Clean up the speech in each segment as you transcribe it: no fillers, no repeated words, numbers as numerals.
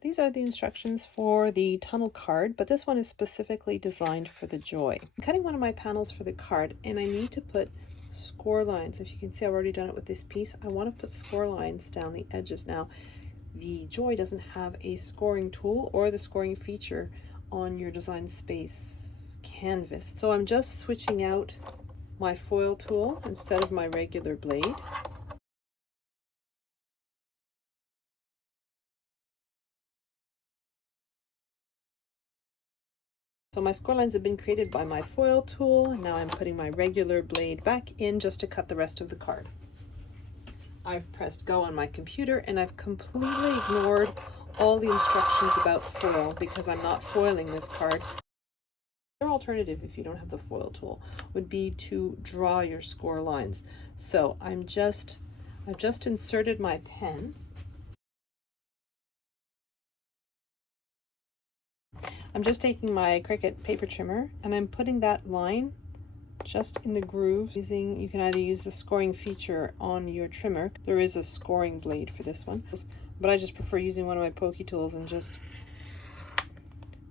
These are the instructions for the tunnel card, but this one is specifically designed for the Joy. I'm cutting one of my panels for the card, and I need to put score lines. If you can see, I've already done it with this piece. I want to put score lines down the edges. Now, the Joy doesn't have a scoring tool or the scoring feature on your Design Space canvas. So I'm just switching out my foil tool instead of my regular blade. So my score lines have been created by my foil tool. Now I'm putting my regular blade back in just to cut the rest of the card. I've pressed go on my computer and I've completely ignored all the instructions about foil because I'm not foiling this card. Another alternative, if you don't have the foil tool, would be to draw your score lines. So I've just inserted my pen. I'm just taking my Cricut paper trimmer and I'm putting that line just in the grooves. You can either use the scoring feature on your trimmer. There is a scoring blade for this one, but I just prefer using one of my pokey tools and just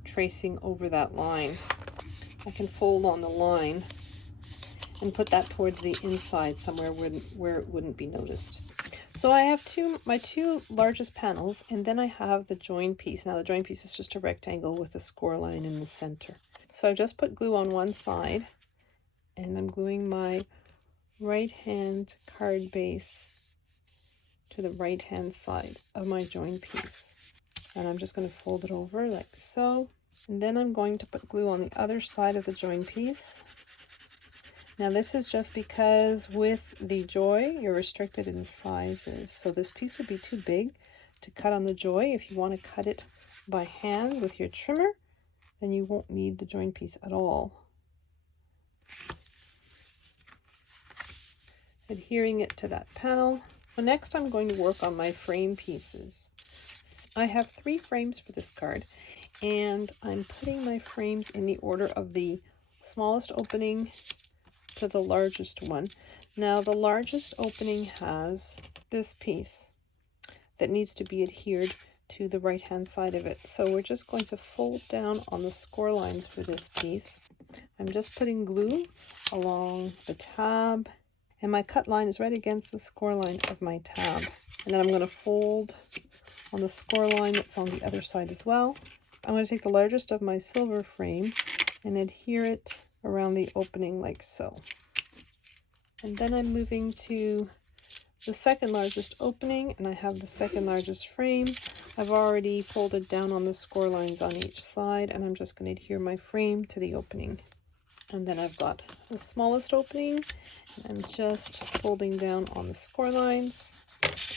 tracing over that line. I can fold on the line and put that towards the inside somewhere where it wouldn't be noticed. So I have my two largest panels, and then I have the join piece. Now the join piece is just a rectangle with a score line in the center. So I just put glue on one side, and I'm gluing my right hand card base to the right hand side of my join piece. And I'm just going to fold it over like so. And then I'm going to put glue on the other side of the join piece. Now this is just because with the Joy, you're restricted in sizes. So this piece would be too big to cut on the Joy. If you want to cut it by hand with your trimmer, then you won't need the join piece at all. Adhering it to that panel. So next I'm going to work on my frame pieces. I have 3 frames for this card, and I'm putting my frames in the order of the smallest opening to the largest one. Now the largest opening has this piece that needs to be adhered to the right hand side of it. So we're just going to fold down on the score lines for this piece. I'm just putting glue along the tab, and my cut line is right against the score line of my tab. And then I'm going to fold on the score line that's on the other side as well. I'm going to take the largest of my silver frame and adhere it around the opening like so. And then I'm moving to the second largest opening, and I have the second largest frame. I've already folded down on the score lines on each side, and I'm just going to adhere my frame to the opening. And then I've got the smallest opening, and I'm just folding down on the score lines.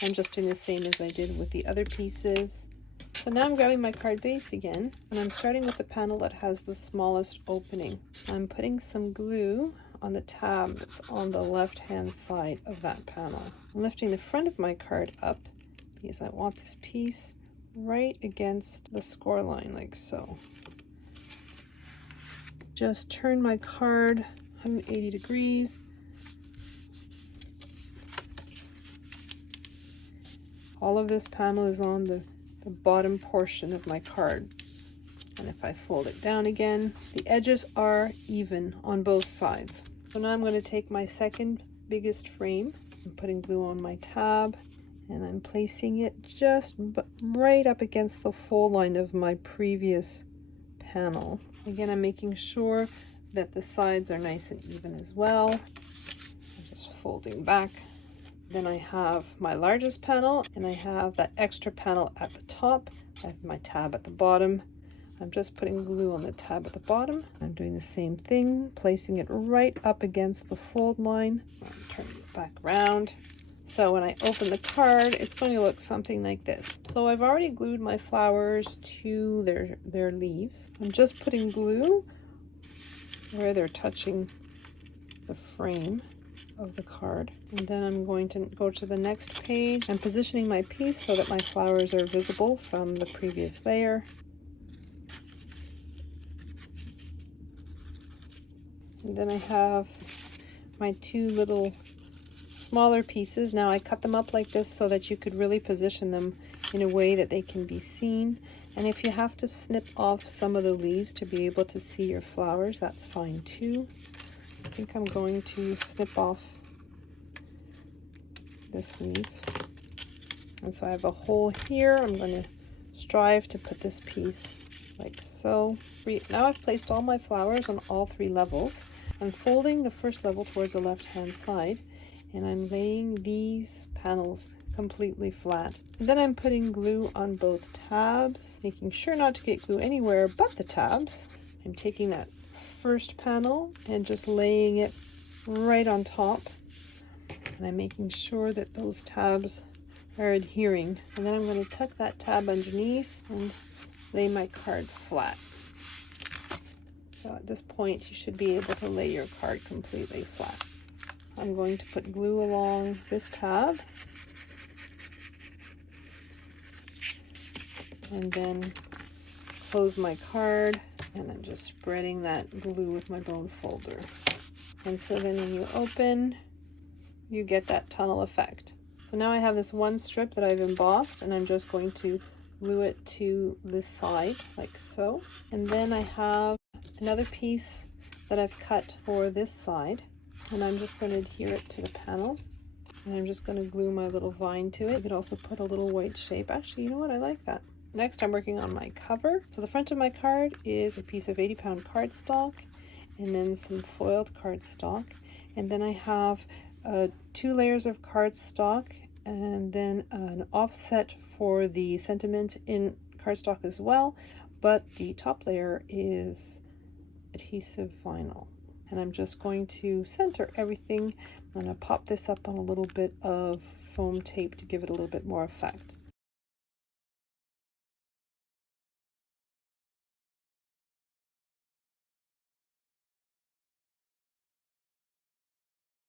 I'm just doing the same as I did with the other pieces. So now I'm grabbing my card base again, and I'm starting with the panel that has the smallest opening. I'm putting some glue on the tab that's on the left hand side of that panel. I'm lifting the front of my card up because I want this piece right against the score line like so. Just turn my card 180 degrees. All of this panel is on the bottom portion of my card. And if I fold it down again, the edges are even on both sides. So now I'm going to take my second biggest frame. I'm putting glue on my tab, and I'm placing it just right up against the fold line of my previous panel. Again, I'm making sure that the sides are nice and even as well. I'm just folding back. Then I have my largest panel, and I have that extra panel at the top. I have my tab at the bottom. I'm just putting glue on the tab at the bottom. I'm doing the same thing, placing it right up against the fold line. I'm turning it back around. So when I open the card, it's going to look something like this. So I've already glued my flowers to their leaves. I'm just putting glue where they're touching the frame of the card. And then I'm going to go to the next page. I'm positioning my piece so that my flowers are visible from the previous layer. And then I have my 2 little smaller pieces. Now I cut them up like this so that you could really position them in a way that they can be seen. And if you have to snip off some of the leaves to be able to see your flowers, that's fine too. I think I'm going to snip off this leaf. And so I have a hole here. I'm going to strive to put this piece like so. Now I've placed all my flowers on all 3 levels. I'm folding the first level towards the left-hand side, and I'm laying these panels completely flat. And then I'm putting glue on both tabs, making sure not to get glue anywhere but the tabs. I'm taking that first panel and just laying it right on top, and I'm making sure that those tabs are adhering. And then I'm going to tuck that tab underneath and lay my card flat. So at this point you should be able to lay your card completely flat. I'm going to put glue along this tab and then close my card, and I'm just spreading that glue with my bone folder. And so then when you open, you get that tunnel effect. So now I have this one strip that I've embossed, and I'm just going to glue it to this side like so. And then I have another piece that I've cut for this side, and I'm just going to adhere it to the panel, and I'm just going to glue my little vine to it. You could also put a little white shape. Actually, you know what? I like that. Next, I'm working on my cover. So the front of my card is a piece of 80-pound cardstock, and then some foiled cardstock, and then I have 2 layers of cardstock, and then an offset for the sentiment in cardstock as well, but the top layer is adhesive vinyl. And I'm just going to center everything. I'm going to pop this up on a little bit of foam tape to give it a little bit more effect.